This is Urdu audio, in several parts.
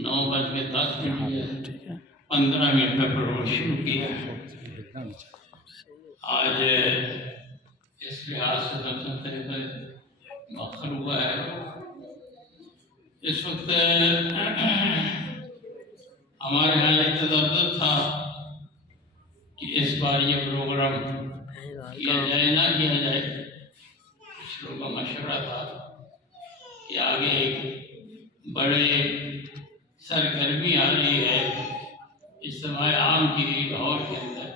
9:10 15 پہ پروگرام شروع کیا ہے۔ آج اس لحاظ سے مؤخر ہوا ہے۔ اس وقت ہمارے یہاں ایک تجدد تھا کہ اس بار یہ پروگرام کیا جائے نہ کیا جائے۔ کچھ لوگوں کا مشورہ تھا کہ آگے بڑے سرگرمی آ رہی ہے اجتماع عام کی لاہور کے اندر،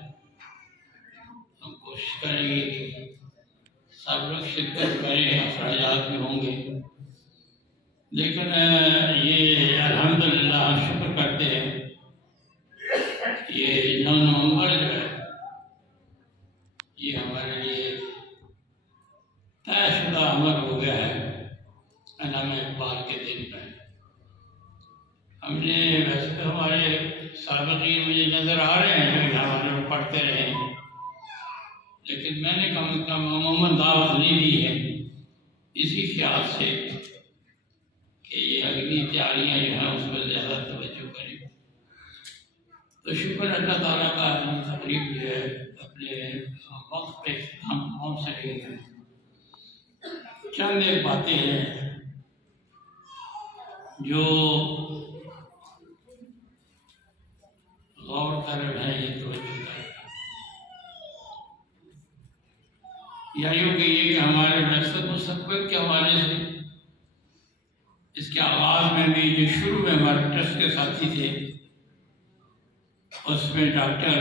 ہم کوشش کریں گے کہ سب لوگ شرکت کریں، اخراجات بھی ہوں گے، لیکن یہ الحمدللہ ہم شکر کرتے ہیں یہ 9 نومبر جو ہے یہ ہمارے لیے طے شدہ عمل ہو گیا ہے علامہ اقبال کے دن پہ۔ ہم نے ویسے تو ہمارے سابقین مجھے نظر آ رہے ہیں جو ہمارے پڑھتے رہے ہیں، لیکن میں نے کم از کم عموماً دعوت نہیں دی ہے اسی خیال سے کہ یہ اگلی تیاریاں جو ہیں اس پر زیادہ توجہ کریں۔ تو شکر اللہ تعالیٰ کا تقریب جو ہے اپنے وقت پہ ہم پہنچ سکیں گے۔ چند ایک باتیں ہیں جو غور طلب ہے، یہ توجہ طلب یا یوں کہ ہمارے مقصد مستقبل کے حوالے سے اس کے آغاز میں بھی جو شروع میں ہمارے ٹرسٹ کے ساتھی تھے اس میں ڈاکٹر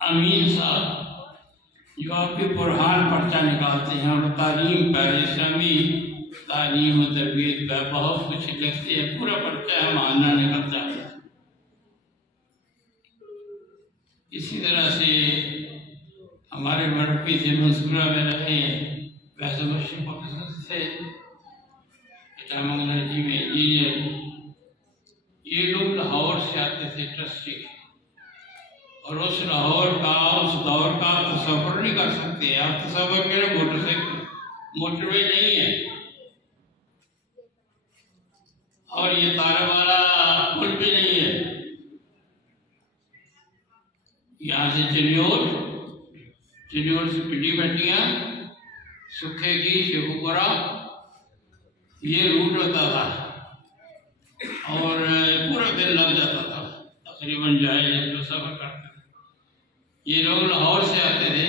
امین صاحب جو آپ کے برہان پرچہ نکالتے ہیں اور تعلیم پر، اسلامی تعلیم و تربیت پر بہت کچھ لکھتے ہیں، پورا پرچہ ہے ماننا نکلتا ہے۔ اسی طرح سے ہمارے مربی تھے منصورہ میں رہے ہیں ویسے مشرق پاکستان سے ٹیکنالوجی میں انجینئر، یہ لوگ لاہور سے آتے تھے ٹرسٹی، اور اس لاہور کا اس دور کا تصور نہیں کر سکتے۔ آپ تصور کریں موٹر وے نہیں ہے اور یہ تارا والا پل بھی نہیں ہے، یہاں سے چنیور سے پنڈی بٹیاں سکھے کی شیخوپورہ یہ روٹ ہوتا تھا اور پورا دن لگ جاتا تھا تقریباً جو سفر کرتے تھے۔ یہ لوگ لاہور سے آتے تھے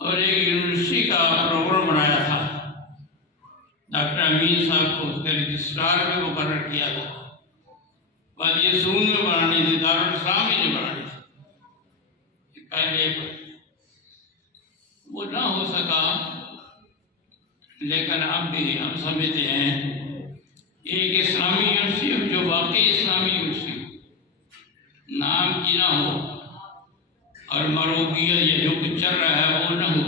اور ایک یونیورسٹی کا پروگرام بنایا تھا، ڈاکٹر امین صاحب کو اس کے رجسٹرار میں مقرر کیا تھا، وادی سون میں بنانی تھی، دارالاسلام میں نہیں بنانی تھی، پہلے وہ نہ ہو سکا، لیکن اب بھی ہم سمجھتے ہیں ایک اسلامی یونیورسٹی جو واقعی اسلامی یونیورسٹی نام کی نہ ہو اور مروبیت یا جو کچھ چل رہا ہے وہ نہ ہو،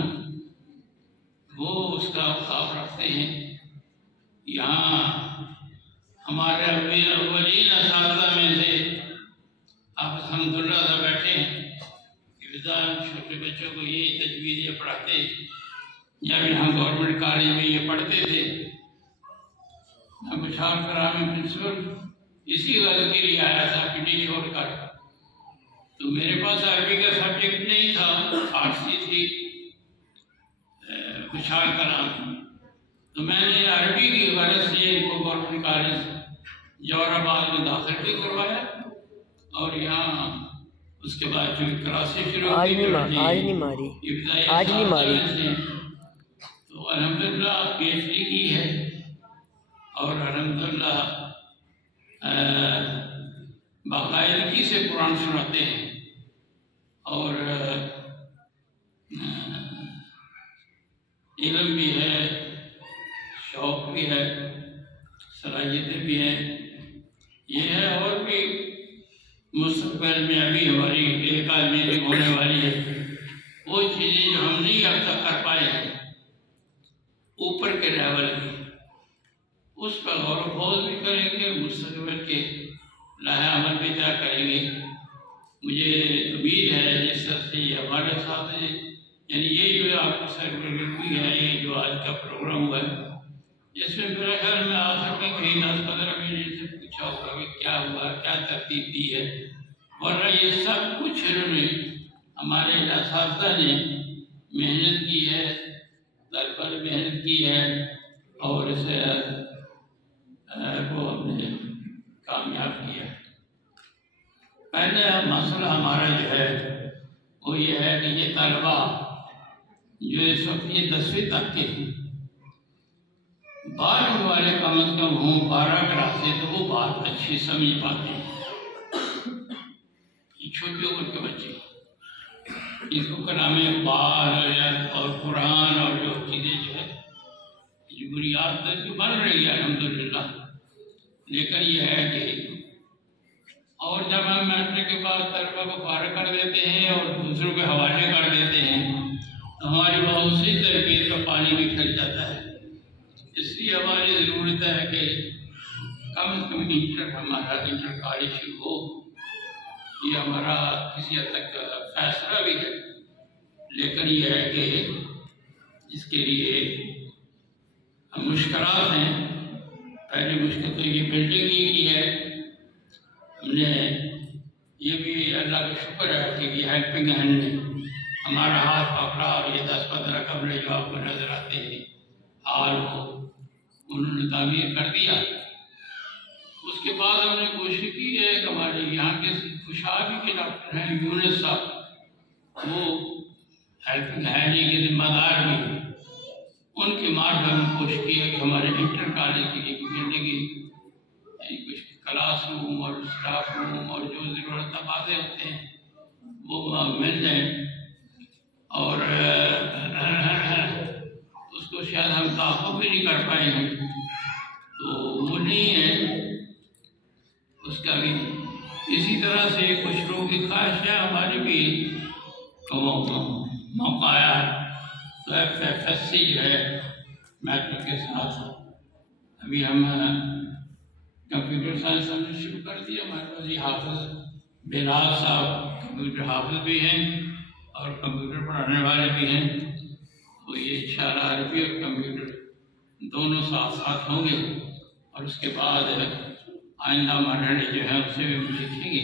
وہ اس کا خواب رکھتے ہیں۔ یہاں ہمارے اولین اساتذہ میں سے آپ الحمدللہ سے بیٹھے ہیں، چھوٹے بچوں کو یہی تجویز یہ پڑھاتے، جب یہاں گورنمنٹ کالج میں یہ پڑھتے تھے، میں بشار کرامی پرنسپل اسی غرض کے لیے آیا تھا پنڈی چھوڑ کر، تو میرے پاس عربی کا سبجیکٹ نہیں تھا، فارسی تھی بشار کرامی، تو میں نے عربی کی غرض سے ان کو گورنمنٹ کالج جوہر آباد میں داخل بھی کروایا، اور یہاں اس کے بعد جو کلاسیں شروع ہوئی تو الحمدللہ پی ایچ ڈی کی ہے، اور الحمدللہ باقاعدگی سے قرآن سناتے ہیں، اور علم بھی ہے، شوق بھی ہے، صلاحیتیں بھی ہیں، یہ ہے۔ اور بھی مستقبل میں ابھی ہماری ایک آدمی کی ہونے والی ہے، وہ چیزیں جو ہم نہیں اب تک کر پائے ہیں اوپر کے لیول کی، اس پر غور و خوض بھی کریں گے، مستقبل کے لاہ عمل بھی طے کریں گے۔ مجھے امید ہے جس طرح سے یہ ہمارے ساتھ ہے، یعنی یہ جو آپ کی سرگرمی ہے، یہ جو آج کا پروگرام ہوا ہے، جس میں میرا خیال میں آخر میں کہیں 10-15 منٹ سے پوچھا کیا ترتیب دی ہے، ورنہ یہ سب کچھ انہوں نے ہمارے اساتذہ نے محنت کی ہے، در پر محنت کی ہے اور اسے کو ہم نے کامیاب کیا۔ پہلے مسئلہ ہمارا جو ہے وہ یہ ہے کہ یہ طلبہ جو اس وقت یہ 10ویں تک کے ہیں، 12 والے کم از کم ہوں 12 کلاسیں تو وہ بات اچھی سمجھ پاتے ہیں۔ یہ چھوٹے عمر کے بچے اس کو کلام اقبال اور قرآن اور جو چیزیں جو ہے یہ بنیاد تک جو بن رہی ہے الحمدللہ، لیکن یہ ہے کہ اور جب ہم میٹرک کے بعد طلبہ کو فارغ کر دیتے ہیں اور دوسروں کے حوالے کر دیتے ہیں تو ہماری بہت سی تربیت کا پانی بھی پھر جاتا ہے۔ اس لیے ہماری ضرورت ہے کہ کم از کم ہمارا انٹر کالج شروع ہو۔ یہ ہمارا کسی حد تک فیصلہ بھی ہے، لیکن یہ ہے کہ اس کے لیے مشکلات ہیں۔ پہلی مشکل تو یہ بلڈنگ کی ہے، ہم نے یہ بھی اللہ کا شکر ہے کہ یہ ہیلپنگ ہینڈ نے ہمارا ہاتھ پکڑا اور یہ 10-15 کمرے جو آپ کو نظر آتے ہیں ہال کو انہوں نے تعمیر کر دیا۔ اس کے بعد ہم نے کوشش کی ہے کہ ہمارے یہاں کے خوشحالی کے ڈاکٹر ہیں یونس صاحب، وہ ہیلپنگ ہینڈ کے ذمہ دار بھی ہیں، ان کے مارفت ہم نے کوشش کی ہے کہ ہمارے انٹر کالج کے لیے بلڈنگ کچھ کلاس روم اور اسٹاف روم اور جو ضرورت تقاضے ہوتے ہیں وہ مل جائیں، اور اس کو شاید ہم تعاقب بھی نہیں کر پائے ہیں تو وہ نہیں ہے اس کا بھی۔ اسی طرح سے کچھ لوگوں کی خواہش ہے ہمارے بھی موقع آیا تو FFSC جو ہے میٹرک کے ساتھ ابھی ہم کمپیوٹر سائنس ہم نے شروع کر دیا۔ ہمارے پاس یہ حافظ بلال صاحب کمپیوٹر حافظ بھی ہیں اور کمپیوٹر پڑھانے والے بھی ہیں، تو یہ انشاءاللہ عربی اور کمپیوٹر دونوں ساتھ ساتھ ہوں گے، اور اس کے بعد آئندہ مرحلے جو ہے اسے بھی ہم دیکھیں گے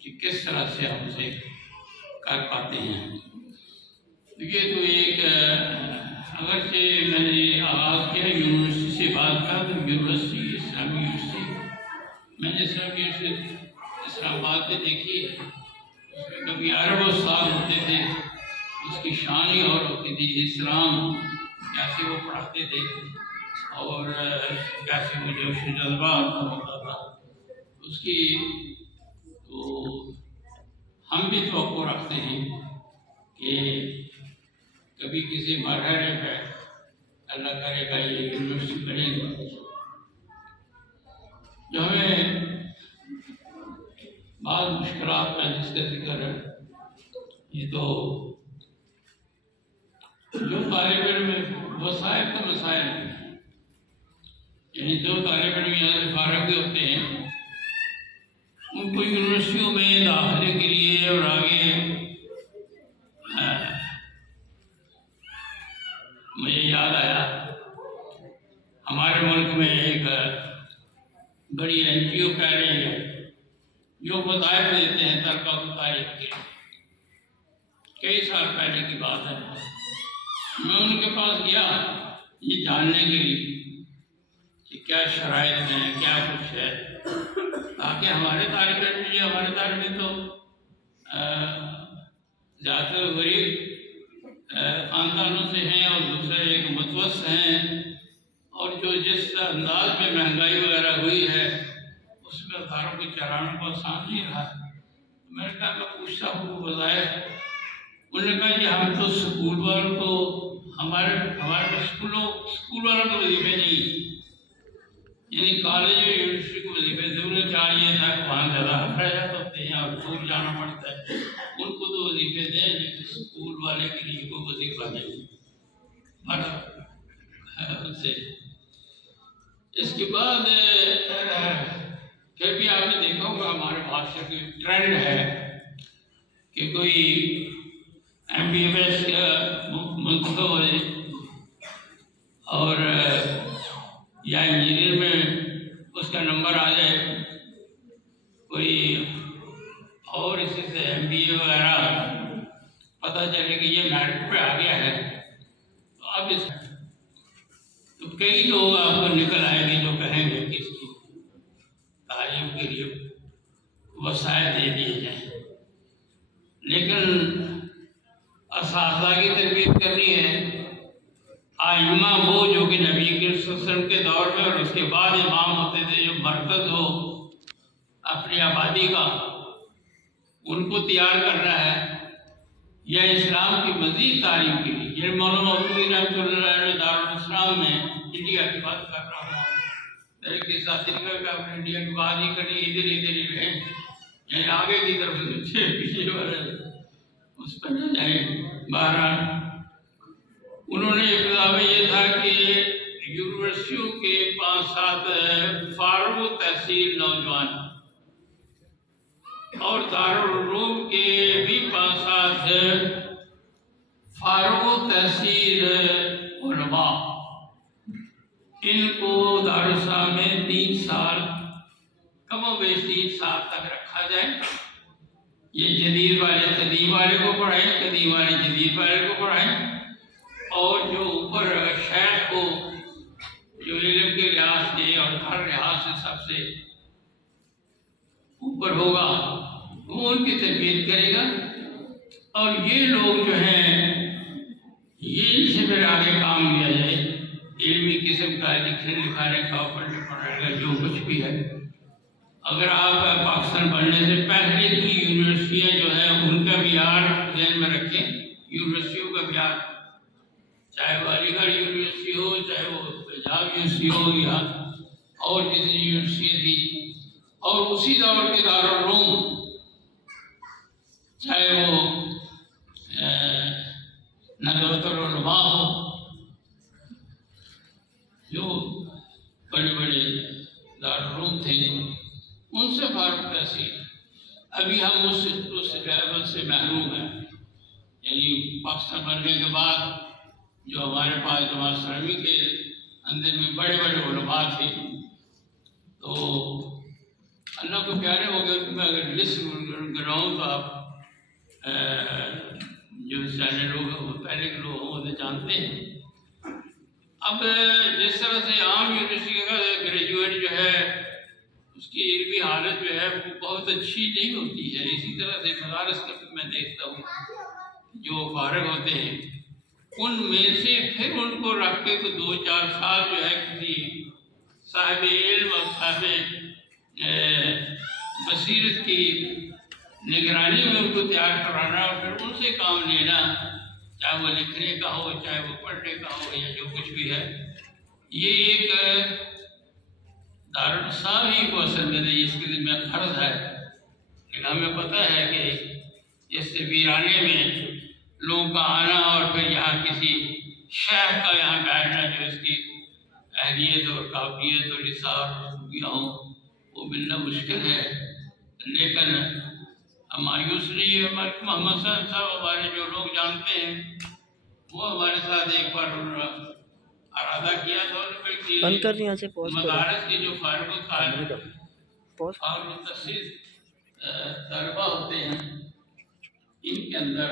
کہ کس طرح سے ہم اسے کر پاتے ہیں۔ یہ تو ایک اگرچہ میں نے آغاز کیا یونیورسٹی سے بات کا تو یونیورسٹی اسلامی یونیورسٹی میں نے اسلامی یونیورسٹی اسلام آباد میں دیکھی ہے، اس میں کبھی اربوں سال ہوتے تھے، اس کی شان ہی اور ہوتی تھی، اسلام کیسے وہ پڑھاتے تھے اور کیسے وہ جوش و جذبہ ہوتا تھا اس کی، تو ہم بھی توقع رکھتے ہیں کہ کبھی کسی مرحلے پہ اللہ کرے گا یہ یونیورسٹی بنے گی۔ جو ہمیں بعض مشکلات میں جس کا ذکر ہے، یہ تو جو طالب علم وسائل کا مسائل ہیں، یعنی جو طالب علم یہاں سے فارغ بھی ہوتے ہیں ان کو یونیورسٹیوں میں داخلے کے لیے اور آگے مجھے یاد آیا ہمارے ملک میں ایک بڑی NGO پہلے ہے جو وظائف دیتے ہیں طلبہ کو تعلیم کے لیے، کئی سال پہلے کی بات ہے۔ میں ان کے پاس گیا یہ جاننے کے لیے کہ کیا شرائط ہیں، کیا کچھ ہے، تاکہ ہمارے طالب علم جو ہمارے طالب علم تو زیادہ تر غریب خاندانوں سے ہیں اور دوسرے ایک متوسط ہیں، اور جو جس انداز میں مہنگائی وغیرہ ہوئی ہے اس میں گھروں کے چلانا کو آسان نہیں رہا۔ میں نے کہا میں پوچھتا ہوں وظائف، انہوں نے کہا کہ ہم تو اسکول والوں کو ہمارے اسکول والوں کو وظیفے نہیں، یعنی کالج اور یونیورسٹی کو وظیفے سے انہیں چاہیے تھا کہ وہاں زیادہ اخراجات ہوتے ہیں اور دور جانا پڑتا ہے، ان کو تو وظیفے دیں لیکن اسکول والے کے لیے کوئی وظیفہ نہیں۔ ان سے اس کے بعد پھر بھی آپ نے دیکھا ہوگا ہمارے معاشرے کی ٹرینڈ ہے کہ کوئی MBBS کا منتخب ہو جائے اور یا انجینئر میں اس کا نمبر آ جائے، کوئی اور اسی سے MBA وغیرہ پتہ چلے کہ یہ میرٹ پہ آ گیا ہے تو اب اس تو کئی لوگ آپ کو نکل آئیں گے جو کہیں گے کہ اس کی تعلیم کے لیے وسائل دے دیے جائیں، لیکن اساتذہ کی تربیت کرنی ہے، ائمہ وہ جو کہ نبی کے وسلم کے دور میں اور اس کے بعد امام ہوتے تھے، جو مرکز ہو اپنی آبادی کا، ان کو تیار کرنا ہے یا اسلام کی مزید تعلیم کے لیے. یہ مولانا مودودی رحمۃ اللہ علیہ دارالاسلام میں انڈیا کی بات کر رہا ہوں، میرے کے ساتھ انڈیا کی بات ہی کری، ادھر ہی رہے، یعنی آگے کی طرف سے پیچھے والے اس پر نہ جائیں. بہرحال انہوں نے ابتدا میں یہ تھا کہ یونیورسٹیوں کے 5-7 فارغ التحصیل نوجوان اور دارالعلوم کے بھی 5-7 فارغ التحصیل علماء، ان کو دارالاسلام میں 3 سال کم و بیش 3 سال تک رکھا جائے. یہ جدید والے قدیم والے کو پڑھائیں، قدیم والے جدید والے کو پڑھائیں، اور جو اوپر شیخ کو جو علم کے لحاظ سے اور ہر لحاظ سے سب سے اوپر ہوگا وہ ان کی تربیت کرے گا. اور یہ لوگ جو ہیں یہ ان سے پھر آگے کام لیا جائے، علمی قسم کا لکھنے لکھانے کا، پڑھنے پڑھانے کا جو کچھ بھی ہے. اگر آپ پاکستان بننے سے پہلے کی یونیورسٹیاں جو ہیں ان کا معیار ذہن میں رکھیں، یونیورسٹیوں کا معیار، چاہے وہ علی گڑھ یونیورسٹی ہو، چاہے وہ پنجاب یونیورسٹی ہو یا اور جتنی یونیورسٹیاں تھی، اور اسی دور کے دارالعلوم، چاہے وہ ندوۃ العلماء ہو، جو بڑے بڑے دارالعلوم تھے ان سے فارغ تحصیل. ابھی ہم اس لیول سے محروم ہیں، یعنی پاکستان بننے کے بعد جو ہمارے پاس جماعت اسلامی کے اندر میں بڑے بڑے علماء تھے تو اللہ کو پیارے ہو گئے. میں اگر لسٹ گراؤں تو آپ جو سارے لوگ ہیں وہ پہلے کے لوگ ہوں وہ جانتے ہیں. اب جس طرح سے عام یونیورسٹی کا گریجویٹ جو ہے اس کی علمی حالت جو ہے وہ بہت اچھی نہیں ہوتی ہے، اسی طرح سے مدارس کا بھی میں دیکھتا ہوں جو فارغ ہوتے ہیں ان میں سے پھر ان کو رکھ کے 2-4 سال جو ہے کسی صاحب علم اور صاحب بصیرت کی نگرانی میں ان کو تیار کرانا اور پھر ان سے کام لینا، چاہے وہ لکھنے کا ہو، چاہے وہ پڑھنے کا ہو یا جو کچھ بھی ہے. یہ ایک دارالاسلام ہی کو اصل میں اس کے ذمہ فرض ہے. لیکن ہمیں پتہ ہے کہ اس ویرانے میں لوگوں کا آنا اور پھر یہاں کسی شیخ کا یہاں بیٹھنا جو اس کی اہلیت اور قابلیت اور نثار خوبیاں ہوں وہ ملنا مشکل ہے. لیکن مایوس نہیں ہے. محمد صاحب ہمارے جو لوگ جانتے ہیں وہ ہمارے ساتھ ایک بار ارادہ کیا تھا مدارس کے جو فارغ التحصیل طلبہ ہوتے ہیں ان کے اندر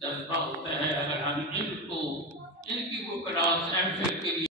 جذبہ ہوتا ہے، اگر ہم ان کی وہ کلاس M.Phil کے لیے